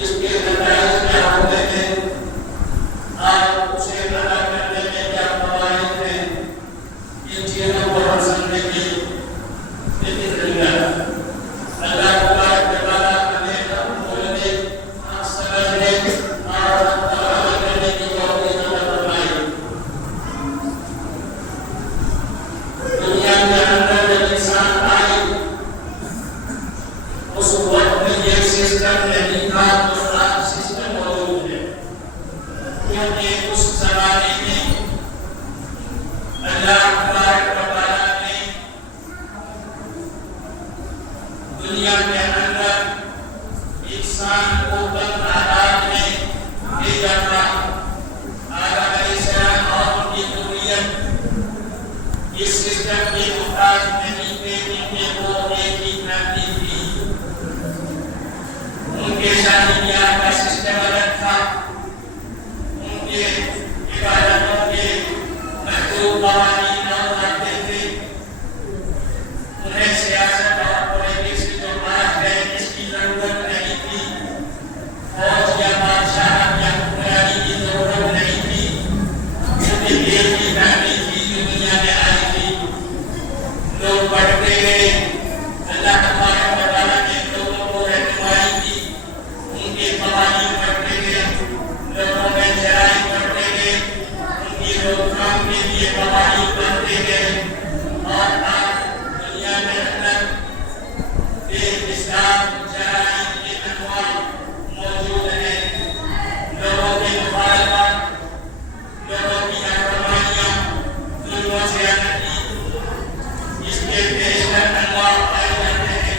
اس کے نتائج انسان کو کم تعداد میں بھیجا تھا. آدم علیہ السلام اور ان کی ذریت اس سسٹم کے محتاج نہیں تھے کیونکہ وہ ایک ہی فیملی تھی. ان کے شادی بیاہ کا سسٹم الگ تھا. ان کے عبادتوں کے محدود قوانین اور رکھتے تھے. انہیں سیاست اور پولیٹکس کی جو بات ہے اس کی ضرورت نہیں تھی. فوج یا بادشاہ یا حکمرانی کی ضرورت نہیں تھی. کیونکہ ایک ہی فیملی تھی جو دنیا میں آئی تھی. لوگ بڑھتے گئے. اللہ تبارک و تعالیٰ نے لوگوں کو رہنمائی کی. ان کے قوانین بڑھتے گئے. لوگوں میں جرائم بڑھتے گئے. ان کی روک تھام کے لیے قوانین بنتے گئے. اور آج دنیا میں اسلام جرائم کے انواع موجود ہیں. لوگوں کی مخالفت، لوگوں کی نافرمانیاں، ظلم و زیادتی، اس کے بیشتر انواع پائے جاتے ہیں.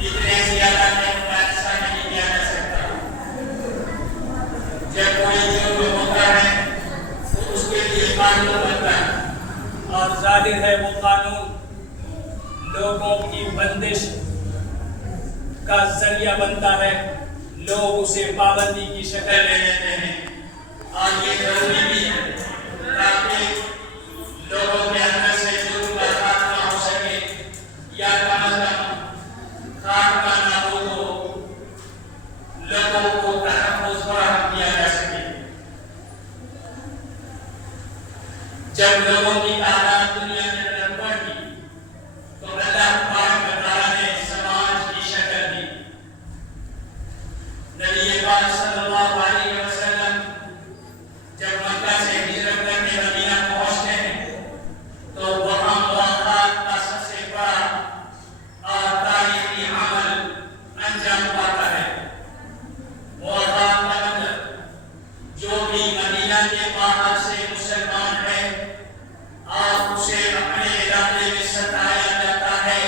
اتنے زیادہ میں ان کا حصہ نہیں کیا جا سکتا. جب کوئی جرم ہوتا ہے تو اس کے لیے قانون بنتا ہے اور ظاہر ہے وہ قانون لوگوں کی بندش کا ذریعہ بنتا ہے. لوگ اسے پابندی کی شکل لے لیتے ہیں. اور یہ ضروری بھی ہے تاکہ لوگوں کے اندر سے جرم کا خاتمہ ہو سکے یا کم از کم خاتمہ نہ ہو تو لوگوں کو تحفظ فراہم کیا جا سکے. جب لوگوں کی تعداد دنیا کے اندر بڑھی تو اللہ تبارک و تعالیٰ نے سماج کی شکل دی. نبی پاک صلی اللہ علیہ وسلم جب مکہ سے ہجرت کرنے مدینہ پہنچتے ہیں تو وہاں مواقعات کا سب سے بڑا اور تاریخی عمل انجام پاتا ہے. مواقعات کا مطلب جو بھی مدینہ کے باہر سے مسلمان ہے اور اسے اپنے علاقے میں ستایا جاتا ہے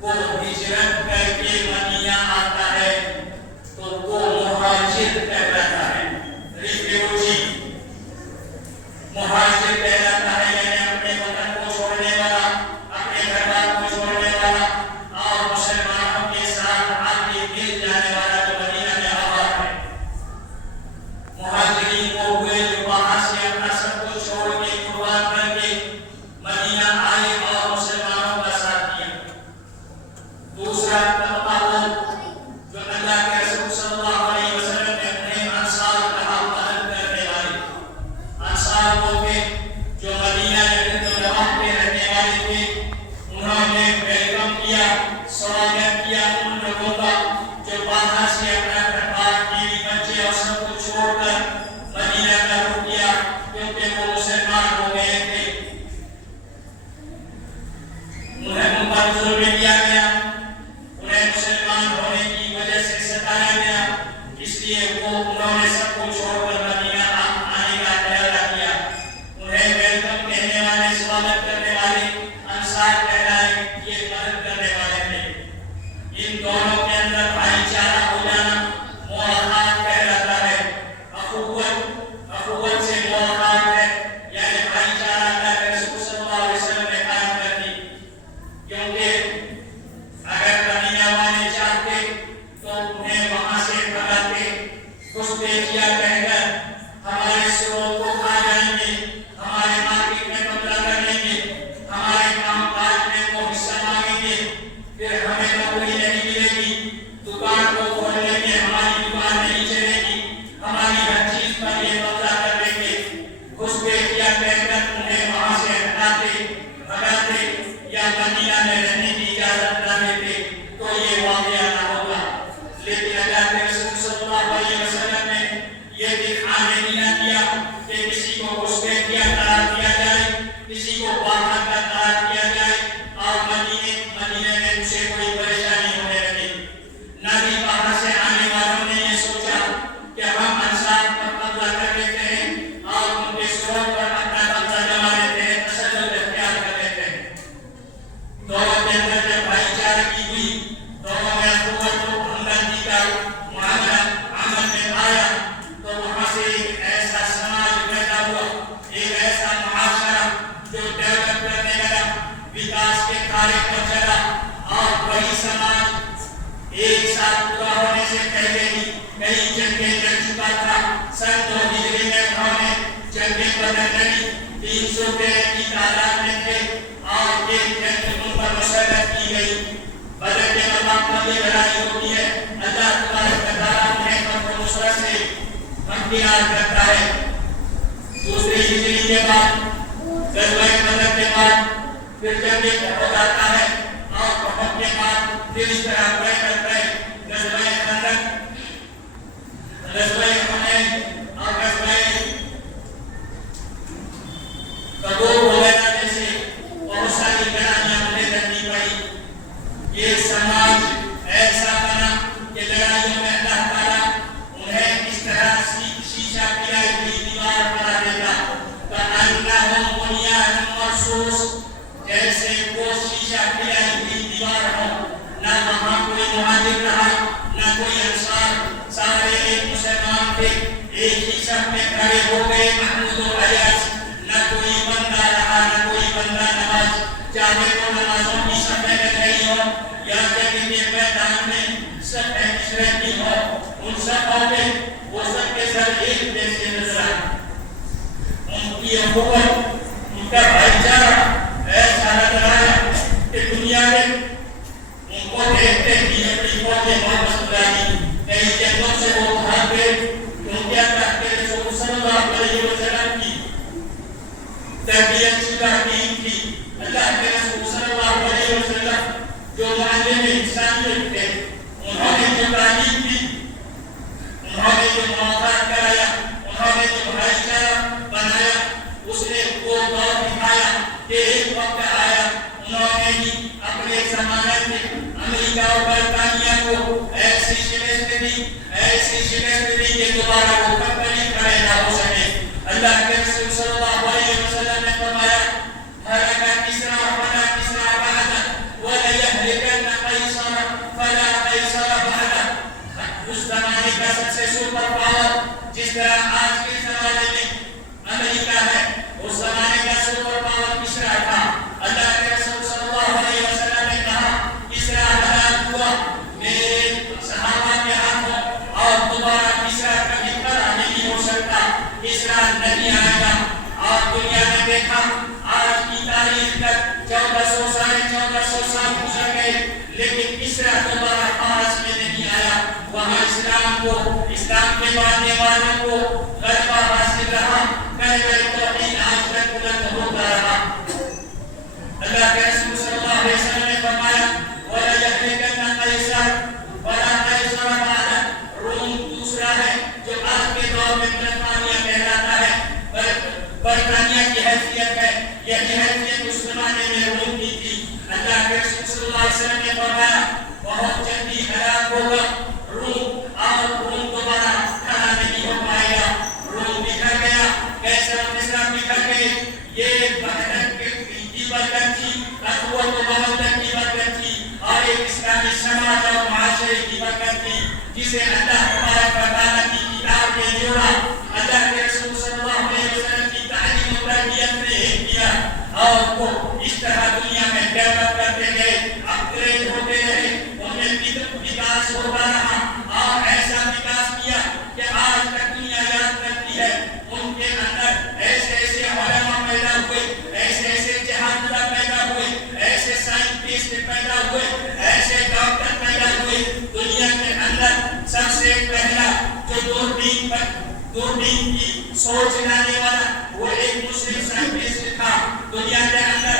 وہ ہجرت کر کے مدینہ آتا ہے تو وہ مہاجر کہلاتا ہے. ریفیوجی مہاجر کہلاتا ہے. یعنی اپنے وطن کو چھوڑنے والا، اپنے گھر بار کو چھوڑنے والا اور مسلمانوں کے ساتھ آگے مل جانے والا جو مدینہ میں آباد ہے. مہاجرین وہ ہوئے جو وہاں سے اپنا سب کچھ چھوڑ کے قربان کر کے مدینہ آئے اور مسلمانوں کا ساتھ دیا. دوسرا طبقہ وہ جو اللہ کے رسول صلی اللہ علیہ وسلم نے انہیں انصار کہا، مدد کرنے والے. انصار وہ تھے جو مدینہ میں رہنے والے تھے. انہوں نے ویلکم کیا، سواگت کیا ان لوگوں کا جو باہر سے اپنا گھر بار، بیوی بچے اور سب کچھ چھوڑ کر مدینہ کا رخ کیا کیونکہ وہ مسلمان ہو گئے تھے. انہیں ان پر ظلم کیا گیا، انہیں مسلمان ہونے کی وجہ سے ستایا گیا. اس لیے انہوں نے سب کو چھوڑ کر مدینہ آنے کا ارادہ کیا. انہیں ویلکم کہنے والے، سواگت کرنے والے انصار کہلائے. یہ مدد کرنے والے تھے. ان دونوں کے اندر بھائی چارہ ہو جانا مواقعات کہلاتا ہے. اخوت سے مواقعات ہے، یعنی بھائی چارہ اللہ کے رسول صلی اللہ علیہ وسلم نے قائم کر دی. کیونکہ اگر مدینہ والے چاہتے تو انہیں وہاں سے بھگاتے، کیا کہہ کر ہمارے سروں کو کھا جائیں گے، ہمارے مارکیٹ میں قبضہ کر لیں گے، ہمارے کام کاج میں وہ حصہ مانگیں گے، پھر ہمیں نوکری نہیں ملے گی، دکان کو کھول لیں گے، ہماری دکان نہیں چلے گی، ہماری ہر چیز پر یہ قبضہ کر لیں گے. کیا کہہ کر انہیں وہاں سے ہٹاتے، بھگاتے یا مدینہ میں رہنے کی اجازت نہ دیتے تو یہ واقعہ نہ ہوگا. لیکن اللہ کے رسول صلی اللہ علیہ وسلم نے یہ دکھانے بھی نہ دیا کہ کسی کو گھسپیٹیا قرار دیا جائے، کسی کو باہر کا قرار دیا جائے اور مدینے میں اسے کوئی پریشانی ہونے لگی. نہ بھی باہر سے آنے والوں نے یہ سوچا کہ ہم انصار پر قبضہ کر لیتے ہیں اور ان کے سروں پر اپنا قبضہ جما لیتے ہیں، تسلط اختیار کر لیتے ہیں. دونوں کے اندر جب بھائی چارگی ہوئی، دونوں میں قوت و ہمدردی کا وہی سماج ایک سال پورا ہونے سے پہلے ہی کئی جنگیں لڑ چکا تھا. سن 2 ہجری میں انہوں نے جنگ بدر لڑی. 300 کی تعداد میں تھے اور ایک جنگ ان پر مسلط کی گئی. بدر کے مقام پر یہ لڑائی ہوتی ہے. اللہ تبارک و تعالیٰ انہیں فتح و نصرت سے امتیاز کرتا ہے. دوسری ہجری کے بعد غزوہ بدر کے بعد پھر جنگ احد آتا ہے اور احد کے بعد پھر اس طرح غزوہ خندق، غزوہ حنین اور غزوہ تبوک وغیرہ جیسے بہت ساری لڑائیاں انہیں لڑنی پڑی. یہ سماج ایسا بنا کہ لڑائیوں میں اللہ تعالیٰ انہیں اس طرح شیشہ پلائی ہوئی دیوار بنا دیتا کأنہم بنیان مرصوص، جیسے وہ شیشہ پلائی ہوئی دیوار ہو. نہ وہاں کوئی مہاجر رہا نہ کوئی انصار، سارے ایک مسلمان تھے. ایک ہی سب میں کھڑے ہو گئے محمود و عیاض. نہ کوئی بندہ رہا نہ کوئی بندہ نواز، چاہے وہ نمازوں کی صفیں لگ رہی ہو یا جنگ کے میدان میں صفیں مچ رہی ہو، ان سب میں وہ سب کے سر ایک جیسے نظر آئے. ان کی اخوت، ان کا بھائی چارہ ایسا نظر آیا کہ دنیا میں ان کو دیکھتے ہی اپنی فوجیں واپس بلانی. کئی جنگوں سے وہ بھاگ گئے. ان کے اللہ کے رسول صلی اللہ علیہ وسلم کی تربیت شدہ دین تھی. اللہ کے رسول صلی اللہ علیہ وسلم جو معلم انسانیت تھے، انہوں نے جو تعلیم دی، انہوں نے جو مواقع کرایا، انہوں نے جو بھائی چارہ بنایا، اس نے وہ دور دکھایا کہ ایک وقت آیا انہوں نے ہی اپنے زمانے میں امریکہ اور برطانیہ کو ایسی شکست دی کہ دوبارہ وہ کبھی کھڑے نہ ہو سکے. اللہ کے رسول صلی اللہ علیہ وسلم نے فرمایا ہلک کسریٰ فلا کسریٰ بعدہ وليهلكن قیصر فلا قیصر بعدہ. اس زمانے کا سب سے سپر پاور جس طرح آج کے زمانے میں امریکہ ہے، اس زمانے کا سپر پاور کسریٰ تھا. اللہ کے رسول صلی اللہ علیہ وسلم نے کہا کسریٰ ہلاک ہوا میرے صحابہ کے ہاتھوں اور دوبارہ کسریٰ کبھی کھڑا نہیں ہو سکتا. کسریٰ نہیں آئے گا. اور دنیا نے دیکھا آج کی تاریخ تک 1400 سال گزر گئے لیکن کسریٰ دوبارہ فارس میں نہیں آیا. وہاں اسلام کے ماننے والوں کو غلبہ حاصل رہا. کلمہ توحید آج تک بلند ہوتا رہا. اللہ کے رسول صلی اللہ علیہ وسلم نے فرمایا وَلَيَهْلِكَنَّ قَيْصَرَ وَلَا قَيْصَرَ بَعْدَهُ. روم دوسرا ہے جو آج کے دور میں برطانیہ کہلاتا ہے. برطانیہ کی حیثیت ہے، یہی حیثیت اس زمانے میں روم کی تھی. اللہ کے رسول صلی اللہ علیہ وسلم نے فرمایا بہت جلدی ہلاک ہوگا روم، اور روم دوبارہ کھڑا نہیں ہو پائے گا. روم بکھر گیا، کیسر و کسریٰ بکھر گئے. یہ وحدت کی برکت تھی، اخوت و محبت کی برکت تھی اور ایک اسلامی سماج اور معاشرے کی برکت تھی جسے اللہ تبارک و تعالیٰ کی کتاب نے جوڑا. اللہ کے رسول صلی اللہ علیہ وسلم کی تعلیم و تربیت نے ایک کیا اور وہ اس طرح دنیا میں ڈیولپ کرتے گئے، اپگریڈ ہوتے رہے. ان میں وکاس ہوتا رہا اور ایسا وکاس کیا کہ آج تک دنیا یاد کرتی ہے. ان کے اندر ایسے علماء پیدا ہوئے، ایسے جہانگیر پیدا ہوئے، ایسے سائنٹسٹ پیدا ہوئے، ایسے ڈاکٹر پیدا ہوئے. دنیا کے اندر سب سے پہلا جو دوربین کی سوچ لانے والا وہ ایک مسلم سائنٹسٹ تھا. دنیا کے اندر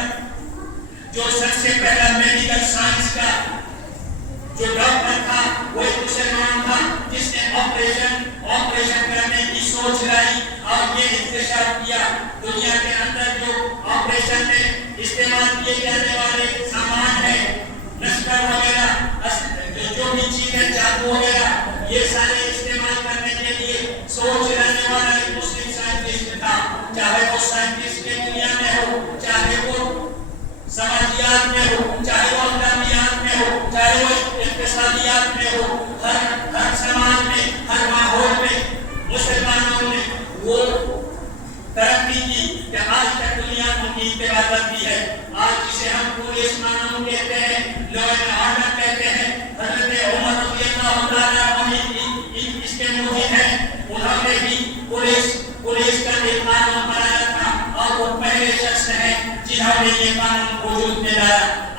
جو سب سے پہلا میڈیکل سائنس کا جو ڈاکٹر تھا وہ ایک مسلمان تھا جس نے آپریشن کرنے کی سوچ لائی اور یہ انتشار کیا. دنیا کے اندر جو آپریشن میں استعمال کیے جانے والے سامان ہیں، لشکر وغیرہ، جو بھی چیزیں چاقو وغیرہ، یہ سارے استعمال کرنے کے لیے سوچ لانے والا ایک مسلم سائنٹسٹ تھا. چاہے وہ سائنٹسٹ کے دنیا میں ہو، چاہے وہ سماجیات میں ہو، چاہے وہ اقدامیات میں ہو، چاہے وہ اقتصادیات میں ہو، ہر سماج میں، ہر ماحول میں مسلمانوں نے وہ ترقی کی کہ آج تک دنیا ان کی اتباع کرتی ہے. آج جسے ہم پولیس قانون کہتے ہیں، لا اینڈ آرڈر اس کے موجود ہیں، انہوں نے بھی پولیس کا ایک قانون بنایا تھا اور وہ پہلے شخص ہیں جنہوں نے یہ قانون وجود میں لایا۔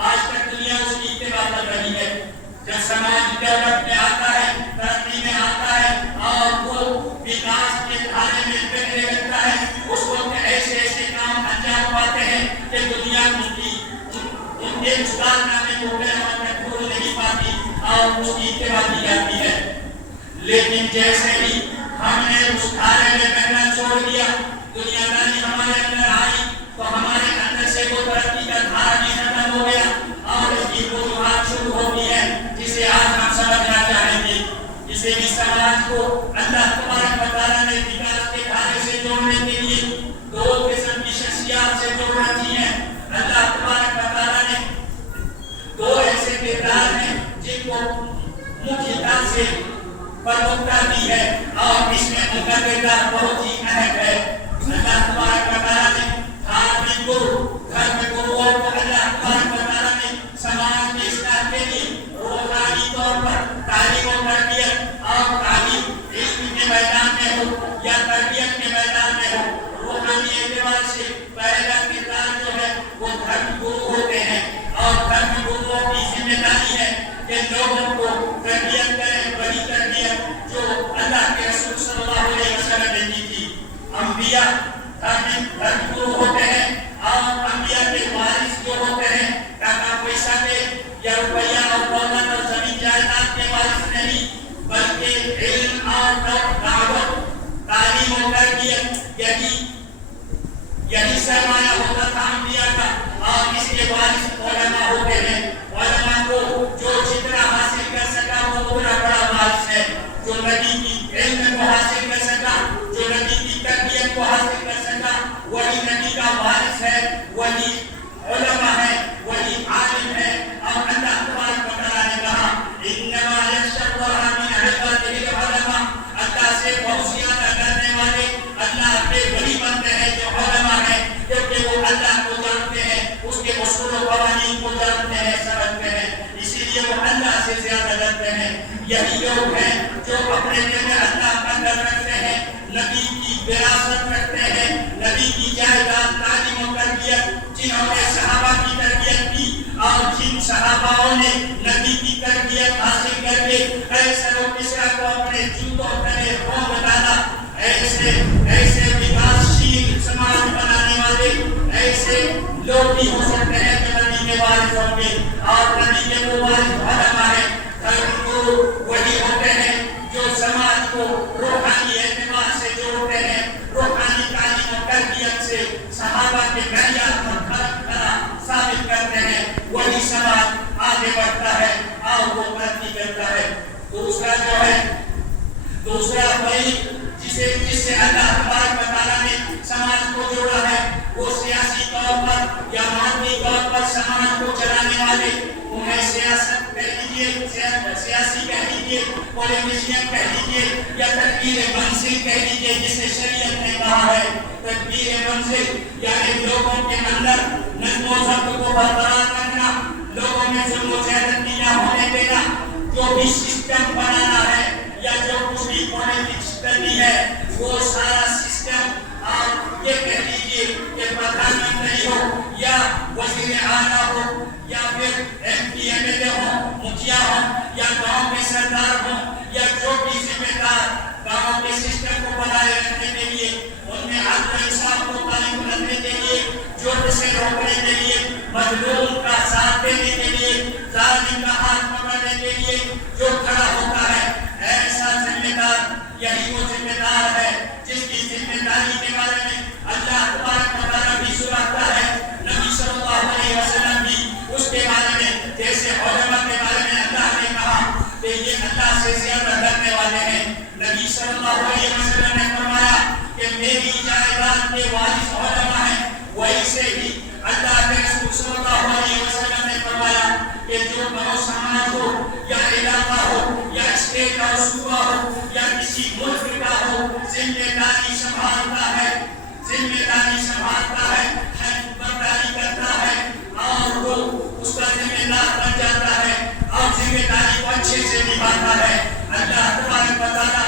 آج تک دنیا اس کی اتباع کر رہی ہے۔ جب سماج ڈیولپ میں آتا ہے، ترقی میں آتا ہے اور وہ وکاس کے دھارے میں بہنے لگتا ہے، اس وقت ایسے کام انجام پاتے ہیں کہ دنیا ان کے مستقبل کو بھول نہیں پاتی اور اس کی اتباع کی جاتی ہے۔ لیکن جیسے ہی ہم نے اس دھارے میں بہنا چھوڑ دیا، دنیا داری ہمارے اندر آئی تو ہمارے اندر سے وہ ترقی کا دھارا بھی ختم ہو گیا اور اس کی وجوہات شروع ہوتی ہے جسے آج ہم سمجھنا چاہیں گے۔ اسے بھی سماج کو اللہ تبارک و تعالیٰ نے وکاس کے دھارے سے جوڑنے کے لیے دو قسم کی شخصیات سے جوڑ رکھی ہیں۔ اللہ تبارک و تعالیٰ نے دو ایسے کردار ہیں جن کو مکھیتا سے پرمکھتا دی ہے اور اس میں ان کا کردار بہت ہی اہم ہے۔ اللہ تبارک و تعالیٰ نے دھارمک گرو، دھرم گروؤں کو اللہ تبارک و تعالیٰ نے سماج کی اصلاح کے لیے روحانی طور پر تعلیم و تربیت اور تعلیم علم کے میدان میں ہو یا تربیت کے میدان میں ہو، روحانی اعتبار سے پہلا کردار جو ہے وہ دھرم گرو ہوتے ہیں اور دھرم گروؤں کی ذمہ داری ہے کہ لوگوں کو تربیت کریں، بڑی تربیت جو اللہ کے رسول صلی اللہ علیہ وسلم نے دی تھی۔ انبیاء دھرم گرو ہوتے ہیں اور انبیاء کے وارث جو ہوتے ہیں ٹکا پیسہ کے یا روپیہ اور دولت اور زمین جائیداد کے وارث نہیں، بلکہ علم اور دعوت، تعلیم و تربیت یہی سرمایہ ہوتا تھا انبیاء کا اور اس کے وارث علماء ہوتے ہیں۔ علماء کو جو جتنا حاصل کر سکا وہ اتنا بڑا وارث ہے، جو نبی کی علم کو حاصل کر سکا، جو نبی کی تربیت کو حاصل کر سکا، وہی نبی کا وارث ہے، وہی علماء ہے، وہی عالم ہے۔ اور اللہ تبارک و تعالیٰ نے کہا انما یخشی اللہ من عبادہ العلماء، اللہ سے بہت زیادہ ڈرنے والے اللہ کے ولی بنتے ہیں جو علماء ہیں، کیونکہ وہ اللہ کو جانتے ہیں، اس کے اصول و قوانین کو جانتے ہیں، سمجھتے ہیں، اسی لیے وہ اللہ سے زیادہ ڈرتے ہیں۔ یہی لوگ ہیں جو اپنے دل میں اللہ کا ڈر رکھتے ہیں، نبی کی وراثت رکھتے ہیں، نبی کی جائیداد، تعلیم و تربیت، جنہوں نے صحابہ کی تربیت کی اور جن صحاباؤں نے نبی کی تربیت حاصل کر کے قیصر و کسریٰ کو اپنے جوتوں تلے رونب ڈالا، ایسے وکاسشیل سماج بنانے والے ایسے لوگ بھی ہو سکتے ہیں جو نبی کے وارث ہوں گے اور نبی کے وہ وارث علماء ہیں۔ دھرم گرو وہی ہوتے ہیں جو سماج کو روحانی اعتبار سے جوڑتے ہیں، روحانی تعلیم و تربیت سے صحابہ کے معیار پر کھڑا ثابت کرتے ہیں، وہی سماج آگے بڑھتا ہے اور وہ ترقی کرتا ہے۔ دوسرا فریق جس سے اللہ تبارک و تعالیٰ نے سماج کو جوڑا ہے وہ سیاسی طور پر یا مادی طور پر سماج کو چلانے والے، انہیں سیاست کہہ لیجیے، سیاسی کہہ لیجیے، پولیٹیشین کہہ لیجیے یا تدبیر منزل کہہ لیجیے، جسے شریعت نے کہا ہے تدبیر منزل یعنی لوگوں کے اندر نظم و ضبط کو برقرار رکھنا، لوگوں میں ظلم و زیادتی نہ ہونے دینا، جو بھی سسٹم بنانا ہے یا جو کچھ بھی پالیٹکس کرنی ہے وہ سارا سسٹم آپ یہ کہہ لیجیے کہ پردھان منتری ہو یا وزیر اعلیٰ ہو یا پھر M P M L A ہو، مکھیا ہو یا گاؤں کے سردار ہو یا جو بھی ذمہ دار گاؤں کے سسٹم کو بنائے رکھنے کے لیے، ان میں عدل و انصاف کو قائم رکھنے کے لیے، جرم سے روکنے کے لیے، مظلوم کا ساتھ دینے کے لیے، ظالم کا ہاتھ پکڑنے کے لیے جو کھڑا ہوتا ہے، ایسا ذمہ دار یہی وہ ذمہ دار ہے جس کی ذمہ داری کے بارے میں اللہ تبارک و تعالیٰ بھی سناتا ہے، نبی صلی اللہ علیہ وسلم بھی اس کے بارے میں، جیسے علماء کے بارے میں اللہ نے کہا کہ یہ اللہ سے زیادہ ڈرنے والے ہیں۔ نبی صلی اللہ علیہ وسلم نے فرمایا کہ میری جائیداد کے وارث علماء ہیں، ویسے ہی اللہ کے رسول صلی اللہ علیہ وسلم نے فرمایا کہ جو گاؤں سماج ہو یا علاقہ ہو یا اسٹیٹ اور صوبہ ہو یا کسی ملک کا ہو، ذمہ داری سنبھالتا ہے، حکمرانی کرتا ہے اور وہ اس کا ذمہ دار بن جاتا ہے اور ذمہ داری کو اچھے سے نبھاتا ہے۔ اللہ تبارک و تعالیٰ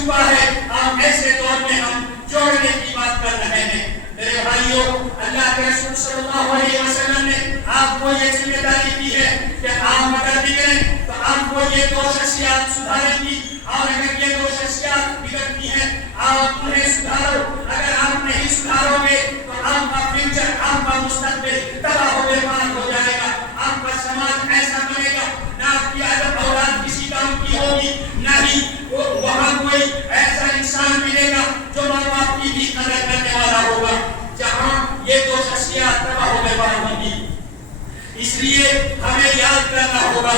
چکا ہے، آپ ایسے دور میں ہم جوڑنے کی بات کر رہے ہیں۔ میرے بھائیوں، اللہ کے رسول صلی اللہ علیہ وسلم نے آپ کو یہ ذمہ داری دی ہے کہ آپ اگر بگڑیں تو آپ کو یہ دو شخصیات سدھاریں گی، اور اگر یہ دو شخصیات بگڑتی ہیں آپ انہیں سدھارو، اگر آپ نہیں سدھارو گے تو آپ کا فیوچر، آپ کا مستقبل تباہ و برباد ہو جائے گا، آپ کا سماج ایسا بنے گا، نہ آپ کی اولاد کسی کام کی ہوگی، نہ ہی وہاں کوئی ایسا انسان ملے گا جو ماں باپ کی بھی قدر کرنے والا ہوگا، جہاں یہ دو شخصیات تباہ و برباد ہوں گی۔ اس لیے ہمیں یاد کرنا ہوگا،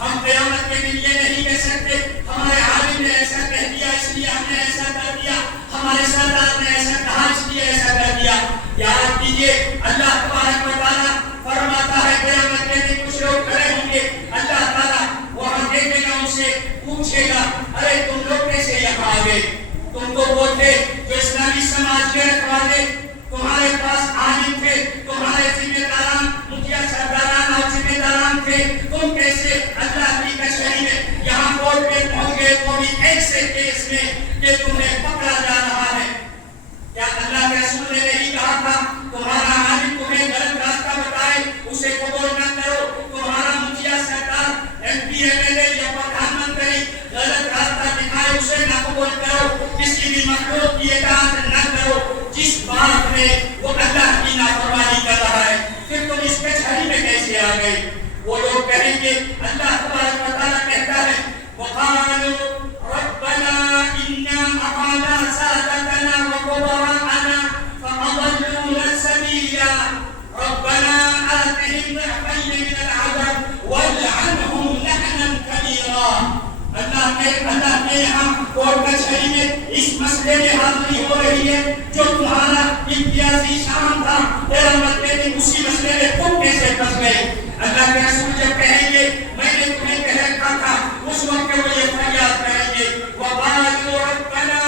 ہم قیامت کے دن یہ نہیں کہہ سکتے ہمارے عالم نے ایسا کہہ دیا اس لیے ہم نے ایسا کر دیا، ہمارے سردار نے ایسا کہا اس لیے ایسا کر دیا۔ یاد کیجیے اللہ تبارک و تعالیٰ فرماتا ہے قیامت کے دن کچھ لوگ کھڑے ہوں گے، اللہ تعالیٰ وہاں دیکھے گا، ان سے پوچھے گا ارے تم لوگ کیسے یہاں آ گئے؟ تم تو وہ تھے جو اسلامی سماج کے رکھوالے، تمہارے پاس عالم تھے، تمہارے ذمہ داران مکھیا سرداران اور ذمہ داران تھے، تم کیسے اللہ کی کچہری میں یہاں کورٹ میں پہنچ گئے، وہ بھی ایسے کیس میں کہ تمہیں پکڑا جا رہا ہے؟ کیا اللہ کے رسول نے نہیں کہا تھا تمہارا عالم تمہیں غلط راستہ بتائے اسے قبول نہ کرو، تمہارا مکھیا سردار M P M L A یا پردھان منتری غلط راستہ دکھائے اسے نہ قبول کرو، کسی بھی مخلوق کی اطاعت نہ کرو جس بات میں وہ اللہ کی نافرمانی کر رہا ہے، پھر تم اس کچہری میں کیسے آ گئے؟ وہ لوگ کہیں گے اللہ تبارک و تعالیٰ کہتا ہے وَقَالُوا رَبَّنَا إِنَّا أَطَعْنَا سَادَتَنَا وَكُبَرَاءَنَا فَأَضَلُّونَا السَّبِيلَ رَبَّنَا آتِهِمْ ضِعْفَيْنِ مِنَ الْعَذَابِ وَالْعَنْهُمْ لَعْنًا كَبِيرًا۔ اللہ کے یہاں کورٹ کچہری میں اس مسئلے میں حاضری ہو رہی ہے جو تمہارا امتیازی شان تھا، قیامت کے دن اسی مسئلے میں تم کیسے پھنس گئے؟ اللہ کے رسول جب کہیں گے میں نے تمہیں کہہ رکھا تھا، اس وقت وہ یہ فریاد کریں گے وَقَالُوا رَبَّنَا،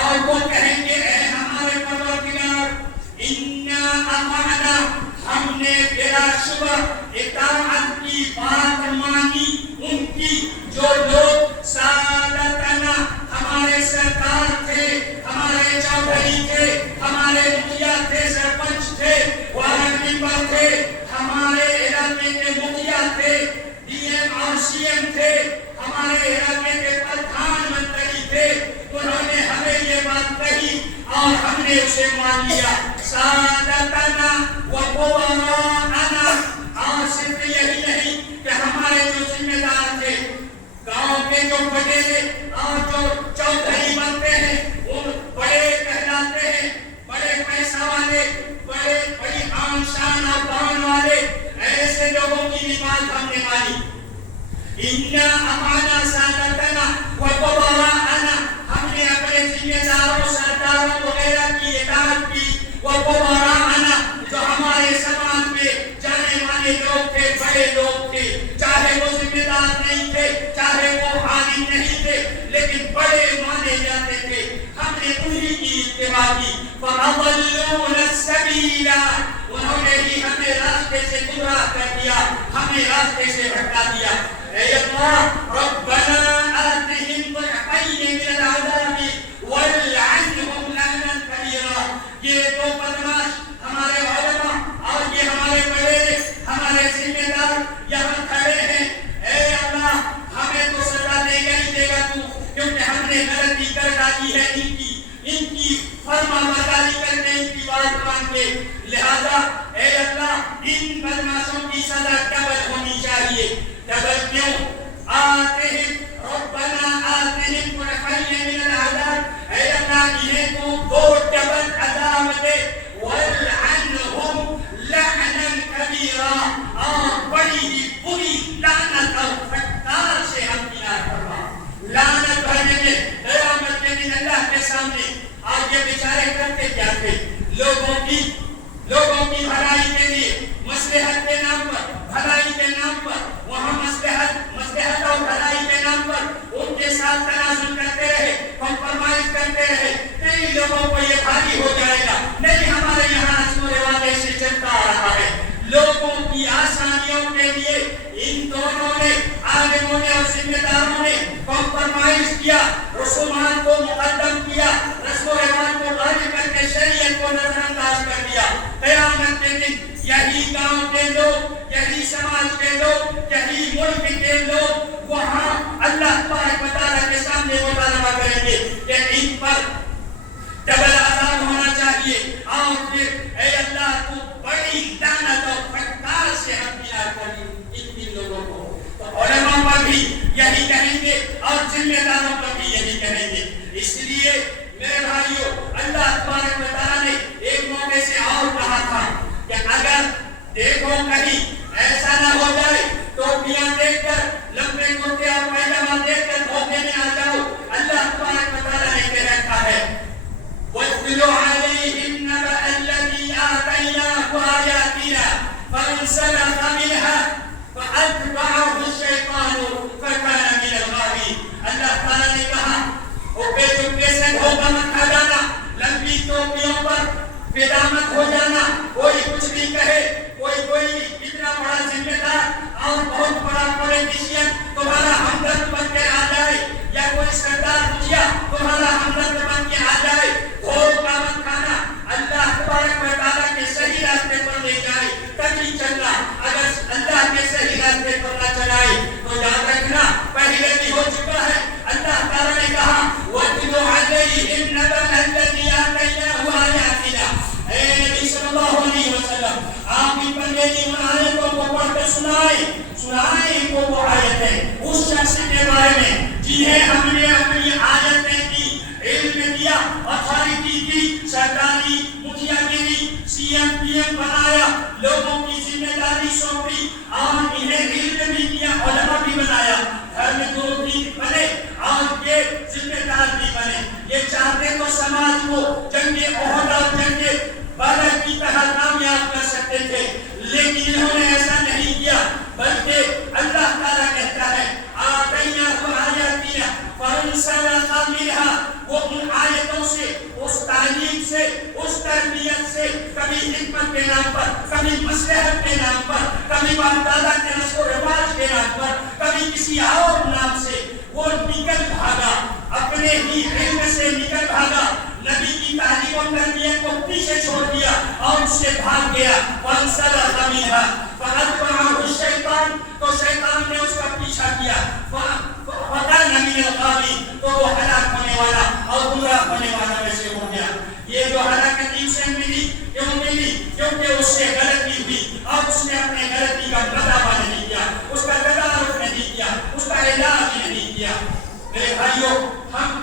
اور وہ کہیں گے اے ہمارے پروردگار اِنَّا أَطَعْنَا، ہم نے بلا شبہ اطاعت کی بات مانی ان کی جو لوگ سادتنا ہمارے سردار تھے، ہمارے چودھری تھے، ہمارے مکھیا تھے، سرپنچ تھے، وارڈ ممبر تھے، ہمارے علاقے کے مکھیا تھے، ڈی ایم اور سی ایم تھے، ہمارے علاقے کے پردھان منتری تھے، انہوں نے ہمیں یہ بات کہی اور ہم نے اسے مان لیا، سادتنا وقبراءنا، اور صرف یہی نہیں کہ ہمارے جو ذمہ دار تھے، گاؤں کے جو بڑے اور جو چودھری بنتے ہیں، ان بڑے کہلاتے ہیں، بڑے پیسہ والے، بڑی آن شان اور بان والے، ایسے لوگوں کی بھی بات ہم نے مانی۔ اِنَّا أَطَعْنَا سَادَتَنَا وَكُبَرَاءَنَا، ہم نے اپنے ذمہ داروں، سرداروں وغیرہ کی اطاعت کی، وَكُبَرَاءَنَا، جو ہمارے سماج میں جانے مانے لوگ تھے، بڑے لوگ تھے، چاہے وہ ذمہ دار نہیں تھے، چاہے وہ عالم نہیں تھے، لیکن بڑے مانے جاتے تھے، ہم نے انہی کی اتباع کی، فَأَضَلُّونَا السَّبِيلَ، انہوں نے ہی ہمیں راستے سے گمراہ کر دیا، ہمیں راستے سے بھٹکا دیا۔ اے اللہ ربنا آتِهِمْ ضِعْفَيْنِ مِنَ الْعَذَابِ وَالْعَنْهُمْ لَعْنًا كَبِيرًا، یہ دو بدماش ہمارے علماء اور یہ ہمارے بڑے، ہمارے ذمہ دار یہاں کھڑے ہیں، اے اللہ ہمیں تو سزا دے گا ہی دے گا تو، کیونکہ ہم نے غلطی کر ڈالی ہے ان کی فرما برداری کرنے، ان کی بات مان کے، لہذا اے اللہ ان بدماشوں کی سزا ڈبل ہونی چاہیے۔ ڈبل کیوں؟ آتِهِمْ ربنا آتِهِمْ ضِعْفَيْنِ مِنَ الْعَذَابِ، اے اللہ انہیں تو دو ڈبل عذاب دے، وَالْعَنْهُمْ لَعْنًا كَبِيرًا، اور بڑی ہی بری لعنت اور پھٹکار سے ہم کنار فرما۔ لعنت بھرنے میں قیامت کے دن اللہ کے سامنے آج یہ بیچارے کرتے کیا تھے؟ لوگوں کی بھلائی کے لیے، مصلحت کے نام پر، بھلائی کے نام پر، وہاں مصلحت اور بھلائی کے نام پر ان کے ساتھ تنازل کرتے رہے، کمپرومائز کرتے رہے، کئی لوگوں کو یہ بھاری ہو جائے گا، نہیں ہمارے یہاں رسم و رواج ایسے چلتا آ رہا ہے۔ لوگوں کی آسانیوں کے لیے ان دونوں نے عالموں نے اور ذمہ داروں نے کمپرمائز کیا، رسومات کو مقدم کیا، رسم و رواج کو غالب کر کے شریعت کو نظر انداز کر دیا، قیامت کے دن یہی گاؤں کے لوگ، یہی سماج کے لوگ، یہی ملک کے لوگ وہاں اللہ تبارک و تعالیٰ کے سامنے مطالبہ کریں گے کہ ان پر ڈبل عذاب ہونا چاہیے، اور پھر اے اللہ تو بڑی لعنت اور پھٹکار سے ہمکنار کری ان لوگوں کو۔ تو علماء پر بھی یہی کہیں گے اور ذمہ داروں پر بھی یہی کہیں گے۔ اس لیے میرے بھائیوں، اللہ تبارک و تعالیٰ نے ایک موقع سے اور کہا تھا کہ اگر دیکھو کہیں ایسا نہ ہو جائے ٹوپیاں دیکھ کر، لمبے کرتے اور پیجامہ دیکھ کر دھوکے میں آ جاؤ۔ اللہ تبارک و تعالیٰ نے کہہ رکھا ہے وَاتْلُ عَلَيْهِمْ نَبَأَ الَّذِي آتَيْنَاهُ آيَاتِنَا فَانسَلَخَ مِنْهَا فَأَتْبَعَهُ الشَّيْطَانُ فَكَانَ مِنَ الْغَاوِينَ۔ اللہ تعالیٰ نے کہا اوپے چپے سے دھوکہ مت کھا جانا، لمبی ٹوپیوں پر فدا مت ہو جانا، کوئی کچھ بھی کہے، کوئی اتنا بڑا ذمہ دار اور بہت بڑا پولیٹیشین تمہارا ہمدرد بن کے آ جائے، یا کوئی سردار مکھیا تمہارا ہمدرد بن کے آ جائے، دھوکہ مت کھانا، اللہ تبارک و تعالیٰ کے صحیح راستے پر لے جائے تبھی چلنا۔ اگر اللہ کے صحیح راستے پر نہ چلائے تو یاد رکھنا پہلے بھی ہو چکا ہے۔ اللہ تعالیٰ نے کہا وَاتْلُ عَلَيْهِمْ نَبَأَ الَّذِي آتَيْنَاهُ آيَاتِنَا، اے نبی صلی اللہ علیہ وسلم آپ ان پر میری ان آیتوں کو پڑھ کر سنائیں ان کو وہ آیتیں اس شخص کے بارے میں جنہیں ہم نے اپنی آیتیں دی، علم دیا، اتھارٹی دی، سرکاری مکھیا گیری، سی ایم پی ایم بنایا، لوگوں کی ذمہ داری سونپی اور انہیں علم بھی دیا، علماء بھی بنایا، گھر میں دو بھی بنے اور یہ ذمہ دار بھی بنے۔ یہ چاہتے تو سماج کو جنگ احد اور جنگ بدر کی طرح کامیاب کر سکتے تھے، لیکن انہوں نے ایسا نہیں کیا، بلکہ اللہ تعالیٰ کہتا ہے آتَيْنَاهُ آيَاتِنَا فَانسَلَخَ مِنْهَا، وہ ان آیتوں سے، اس تعلیم سے، اس تربیت سے کبھی حکمت کے نام پر، کبھی مصلحت کے نام پر، کبھی باپ دادا کے رسم و رواج کے نام پر، کبھی کسی اور نام سے وہ نکل بھاگا، اپنے ہی علم سے نکل بھاگا، نبی کی تعلیم و تربیت کو پیچھے چھوڑ دیا اور اس سے بھاگ گیا۔ فَانسَلَخَ مِنْهَا فَأَتْبَعَهُ الشَّيْطَانُ، تو شیطان نے اس کا پیچھا کیا، فَكَانَ مِنَ الْغَاوِينَ، تو وہ ہلاک ہونے والا اور گمراہ ہونے والا میں سے ہو گیا۔ یہ جو ہلاکت اسے ملی کیوں ملی؟ کیونکہ اس سے غلطی ہوئی اور اس نے اپنے غلطی کا بدلہ نہیں کیا، اس کا تدارک نہیں کیا، اس کا علاج نہیں کیا۔ میرے بھائیوں، ہم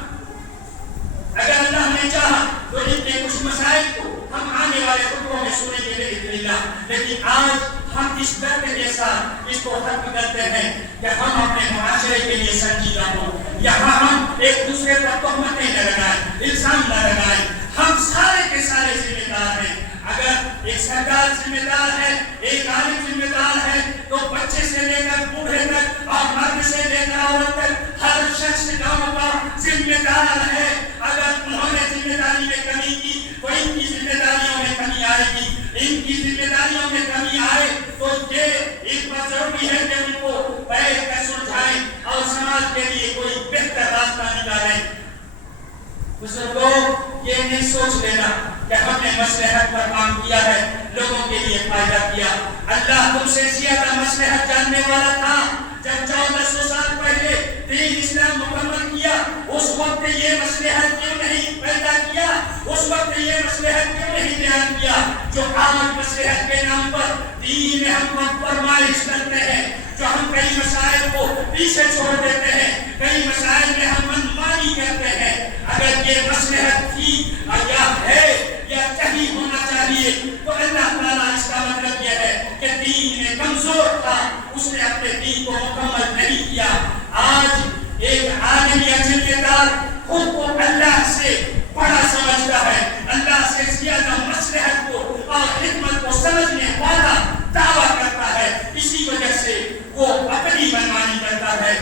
اگر اللہ نے چاہا تو ان کے کچھ مسائل کو ہم آنے والے خطبوں میں سنیں گے بإذن اللہ، لیکن آج ہم اس درد کے ساتھ اس کو ختم کرتے ہیں کہ ہم اپنے معاشرے کے لیے سنجیدہ ہوں، یہاں ہم ایک دوسرے پر تہمتیں نہ لگائیں، الزام نہ لگائیں، ہم سارے کے سارے ذمہ دار ہیں۔ اگر ایک سرکار ذمہ دار ہے، ایک عالم ذمہ دار ہے، تو بچے سے لے کر بوڑھے تک اور مرد سے لے کر عورت تک ہر شخص گاؤں کا ذمہ دار ہے۔ اگر انہوں نے ذمہ داری میں کمی کی تو ان کی ذمہ داریوں میں کمی آئے گی، ان کی ذمہ داریوں میں کمی آئے تو یہ ایک بات ضروری ہے کہ ان کو بیٹھ کر سلجھائیں اور سماج کے لیے کوئی بہتر راستہ نکالیں۔ بزرگوں، یہ نہیں سوچ لینا کہ ہم نے مصلحت پر کام کیا ہے، لوگوں کے لیے فائدہ کیا۔ اللہ تم سے زیادہ مصلحت جاننے والا تھا۔ جب 1400 سال پہلے دین اسلام مکمل کیا، اس وقت یہ مصلحت کیوں نہیں پیدا کیا؟ اس وقت یہ مصلحت کیوں نہیں بیان کیا جو آج مصلحت کے نام پر دین میں ہم کمپرمائز کرتے ہیں، جو ہم کئی مسائل کو پیچھے چھوڑ دیتے ہیں، کئی مسائل میں ہم منمانی کرتے ہیں۔ اگر یہ مصلحت تھی یا ہے یا صحیح ہونا چاہیے تو اللہ تعالیٰ اس کا مطلب یہ ہے کہ دین میں کمزور تھا، اس نے اپنے دین کو مکمل نہیں کیا۔ آج ایک عالم یا ذمہ دار خود کو اللہ سے بڑا سمجھتا ہے، اللہ سے زیادہ مصلحت کو اور حکمت کو سمجھنے والا دعویٰ کرتا ہے، اسی وجہ سے وہ اپنی منمانی کرتا ہے،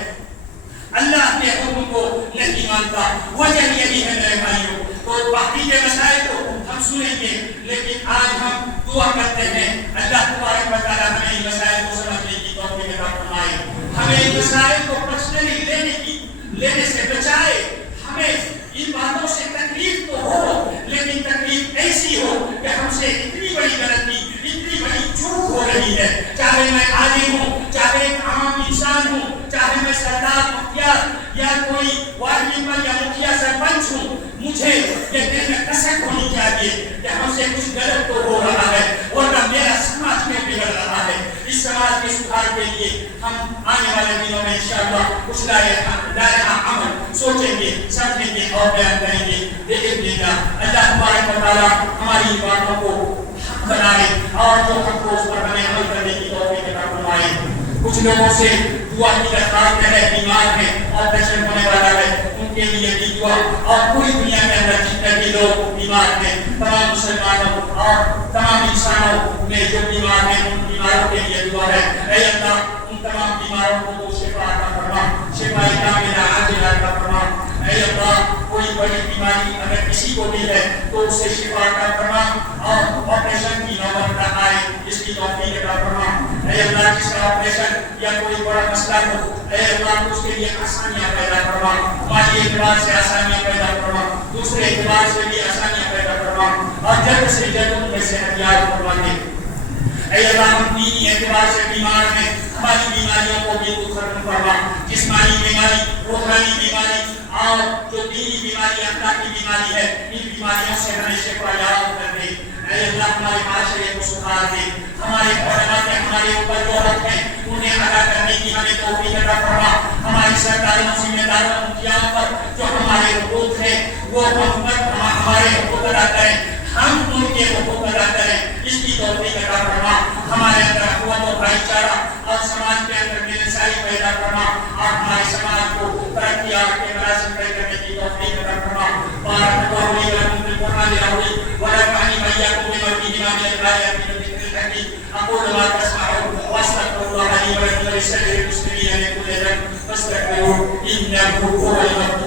اللہ کے حکم کو نہیں مانتا۔ وجہ یہی ہے میرے بھائیوں۔ تو باقی کے مسائل کو ہم سنیں گے، لیکن آج ہم دعا کرتے ہیں اللہ تبارک و تعالیٰ ہمیں ان مسائل کو سمجھنے کی توفیق عطا فرمائے، ہمیں مسائل کو پرسنلی لینے سے بچائے. ہمیں ان باتوں سے تکلیف تو ہو لیکن تکلیف ایسی ہو کہ ہم سے اتنی بڑی غلطی اتنی بڑی چوک ہو رہی ہے, چاہے میں عالم ہوں, چاہے ایک عام انسان ہوں, چاہے میں سردار مختار یا کوئی وارڈ ممبر یا مکھیا سرپنچ ہوں, مجھے یہ دل میں کسک ہونی چاہیے کہ ہم سے کچھ غلط تو ہو رہا ہے ورنہ میرا سماج میں بگڑ رہا ہے. اس سماج کے سدھار کے لیے ہم آنے والے دنوں میں انشاءاللہ کچھ دائرہ عمل سوچیں گے, سمجھیں گے اور بیان کریں گے. دیکھیں اللہ تبارک و تعالیٰ ہماری باتوں کو حق بنائے اور جو حق کو اس پر ہمیں عمل کرنے کی توفیق عطا فرمائے. کچھ لوگوں سے دعا کی درخواست ہے, بیمار ہے, آپریشن ہونے والا ہے, ان کے لیے بھی دعا, اور پوری دنیا کے اندر جتنے بھی لوگ بیمار ہیں, تمام مسلمانوں اور تمام انسانوں میں جو بیمار ہیں ان بیماروں کے لیے دعا ہے. اے اللہ ان تمام بیماروں کو تو شفا عطا فرما, شفا کاملہ عاجلہ عطا فرما. اے اللہ کوئی بڑی بیماری اگر کسی کو بھی ہے تو اسے شفا عطا فرما اور آپریشن کی نوبت نہ آئے اس کی توفیق عطا فرما. اے اللہ جس کا آپریشن یا کوئی بڑا مسئلہ ہو, اے اللہ اس کے لیے آسانیاں پیدا فرما, مالی اعتبار سے آسانیاں پیدا فرما, دوسرے اعتبار سے بھی آسانیاں پیدا فرما اور جلد سے جلد ان میں سے احتیاط فرما دے. اے اللہ ہم دینی اعتبار سے بیمار ہیں, ہماری بیماریوں کو بھی تو ختم فرما, جسمانی بیماری, روحانی بیماری اور جو دینی بیماری اخلاقی بیماری ہے ان بیماریوں سے ہمیں شفا یاب کر دے. اے اللہ ہمارے معاشرے کو سدھار دے, ہمارے علماء کے ہمارے اوپر جو حق ہیں انہیں ادا کرنے کی ہمیں توفیق عطا فرما. ہماری سرکاروں ذمہ داروں مکھیاؤں پر جو ہمارے حقوق ہیں وہ ہم پر ہمارے حقوق ادا کریں, ہم ان کے حقوق ادا کریں, اس کی توفیق عطا فرما. ہمارے اندر قوت و بھائی چارہ اور سماج کے اندر ملنساری پیدا فرما اور ہمارے سماج کو ترقی اور کے مناسب کرنے کی توفیق عطا فرما. بارک اللہ لي ولكم في القرآن العظيم ونفعني وإياكم بما فيهما من الآيات والذكر الحكيم. أقول ما تسمعون وأستغفر الله لي ولكم ولسائر المسلمين من كل ذنب فاستغفروه إنه هو الغفور